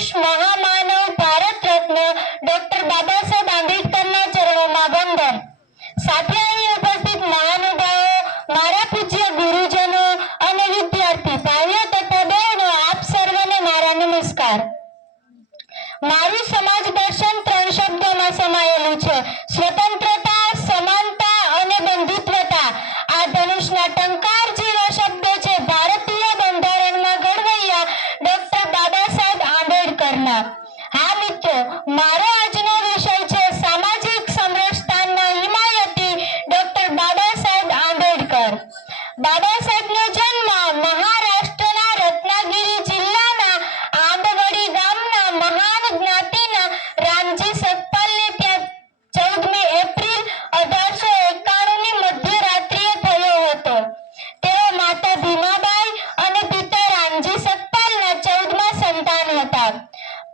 પુરુષ મહામાનવ ભારત રત્ન ડોક્ટર બાબા સાહેબ આંબેડકરના ચરણોમાં વંદન। સાથે અહીં ઉપસ્થિત મહાનુભાવો, મારા પૂજ્ય ગુરુજનો અને વિદ્યાર્થી ભાઈઓ તથા બહેનો, આપ સર્વને મારા નમસ્કાર। મારું સમાજ દર્શન 3 શબ્દોમાં સમાયેલું છે: સ્વતંત્રતા, સમાનતા અને બંધુત્વતા। આ ધનુષના ટંકાર જેવા શબ્દો છે ભારતીય બંધારણમાં ઘડવૈયા ડોક્ટર બાબા સાહેબ આંબેડકરના। હા મિત્રો, મારો આજનો વિષય છે સામાજિક સમરસતાના હિમાયતી ડોક્ટર બાબા સાહેબ આંબેડકર। બાબા સાહેબનો જન્મ મહારાષ્ટ્રના રત્નાગિરી જિલ્લાના આંબવડી ગામના મહાન જ્ઞાતિના રામજી સતપાલને ત્યાં 14મી એપ્રિલ 1891ની મધ્યરાત્રિએ થયો હતો। તેઓ માતા ભીમાબાઈ અને પિતા રામજી સતપાલના 14મા સંતાન હતા।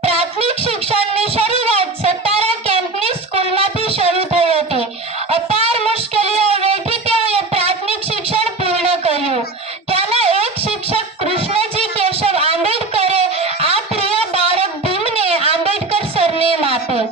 પ્રાથમિક શિક્ષણની શરૂઆત સતારા કેમ્પની સ્કૂલમાંથી શરૂ થઈ હતી। અપાર મુશ્કેલીઓ વેઠી તેઓએ પ્રાથમિક શિક્ષણ પૂર્ણ કર્યું। ત્યાંના એક શિક્ષક કૃષ્ણજી કેશવ આંબેડકરે આ પ્રિય બાળક ભીમને આંબેડકર સરનેમ આપ્યું।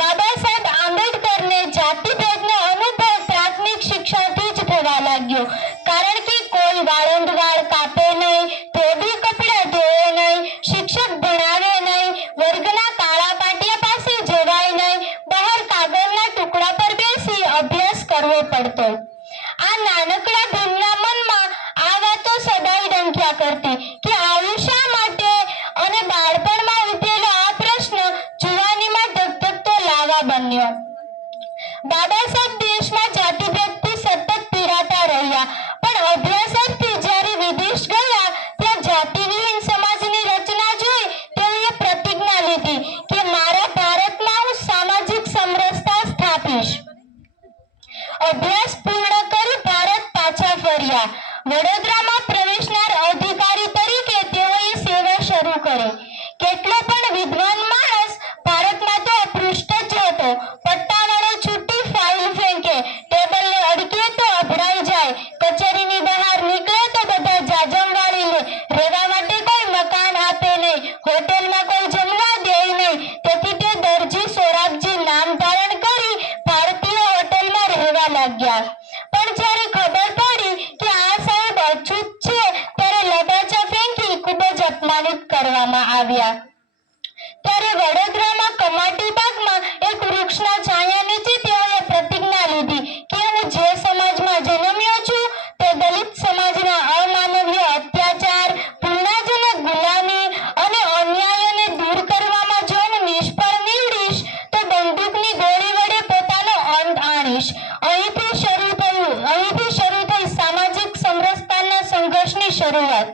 બાબા સાહેબ આંબેડકરને જાતિભેદનો અનુભવ પ્રાથમિક શિક્ષણથી જ થવા લાગ્યો, કારણ કે કોઈ વાળંદ વાળ કાપે નહીં, ધોબી કપડાં ધોવે નહીં, શિક્ષક ભણાવે નહીં, વર્ગના કાળા પાટિયા પાસે જવાય નહીં, બહાર કાગળના ટુકડા પર બેસી અભ્યાસ કરવો પડતો। આ નાનકડા ભીમના મનમાં આ વાતો સદાય ડંખ્યા કરતી કે આવું શા માટે, અને બાળપણમાં ઉઠેલો આ પ્રશ્ન જુવાનીમાં ધગધગતો લાવા બન્યો। બાબા સાહેબ દેશમાં જાતિભેદથી સતત પીડાતા રહ્યા, પણ અભ્યાસાર્થે જ્યારે વિદેશ ગયા ત્યાં જાતિવિહીન સમાજની રચના જોઈ તેઓએ પ્રતિજ્ઞા લીધી કે મારા ભારતમાં હું સામાજિક સમરસતા સ્થાપીશ। અભ્યાસ પૂર્ણ કરી ભારત પાછા ફર્યા। વડોદરામાં પ્રવેશનાર અધિકારી તરીકે તેઓએ સેવા શરૂ કરી। કેટલો પણ વિદ્વાન માણસ ભારતમાં તો અપૃષ્ટ જ હતો। પટ્ટાવાળો છૂટી ફાઇલ ફેંકે, ટેબલને અડકે તો અભડાઈ જાય, કચેરીની બહાર નીકળે તો બધા જાજમ વાળી લે, રહેવા માટે કોઈ મકાન આપે નહીં, હોટેલમાં કોઈ જમવા દે નહીં। તેથી તે દરજી સોરાબજી નામ ધારણ કરી ભારતીય હોટેલમાં રહેવા લાગ્યા। પણ જ્યારે ખબર પડી કે આ સાહેબ અછૂત છે ત્યારે લબાચા ફેંકી ખૂબ જ અપમાનિત કરવામાં આવ્યા। ત્યારે વડોદરામાં કમાટી બાગમાં એક વૃક્ષના છાયા નીચે તેઓએ પ્રતિજ્ઞા લીધી કે હું જે સમાજમાં જન્મ્યો છું તે દલિત સમાજના અમાનવીય અત્યાચાર, પૂર્ણાજનક ગુલામી અને અન્યાયોને દૂર કરવામાં જો હું નિષ્ફળ નીવડીશ તો બંદૂકની ગોળી વડે પોતાનો અંત આણીશ। અહીંથી શરૂ થઈ સામાજિક સમરસતાના સંઘર્ષની શરૂઆત।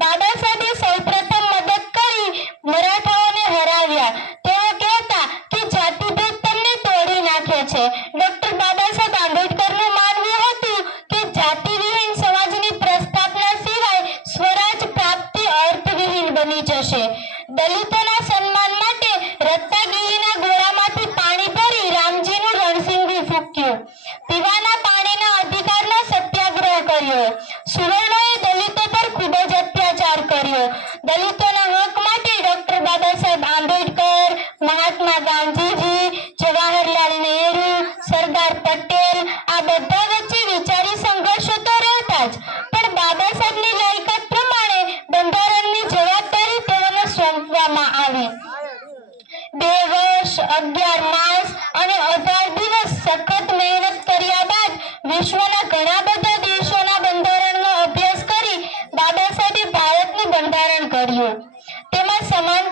બાબા સાહેબે સૌપ્રથમ મદદ કરી મરાઠાઓને હરાવ્યા। તેઓ કહેતા કે જાતિભેદ તમને તોડી નાખે છે। ડોક્ટર બાબા સાહેબ આંબેડકરનું માનવું હતું કે જાતિવિહીન સમાજની પ્રસ્થાપના સિવાય સ્વરાજ પ્રાપ્તિ અર્થવિહીન બની જશે। દલિતોના સન્માન માટે રત્નાગિરીના ગોળામાંથી પાણી ભરી રામજીનું રણસિંગુ ફૂંક્યું। પીવાના પાણીના અધિકારનો સત્યાગ્રહ કર્યો। સુવર્ણોએ દલિતો પર ખૂબ જ અત્યાચાર કર્યો। દલિતોના હક માટે ડોક્ટર બાબા સાહેબ આંબેડકર, મહાત્મા ગાંધીજી, જવાહરલાલ નહેરુ, સરદાર પટેલ આ બધા વચ્ચે વિચારી સંઘર્ષો તો રહેતા જ, પણ બાબા સાહેબની લાયકાત પ્રમાણે બંધારણની જવાબદારી તેઓને સોંપવામાં આવી। 2 વર્ષ, 11 માસ અને 18 દિવસ સખત મહેનત કર્યા બાદ વિશ્વના ઘણા બધા દેશોના બંધારણનો અભ્યાસ કરી બાબા સાહેબે ભારતનું બંધારણ ઘડ્યું। તેમાં સમાન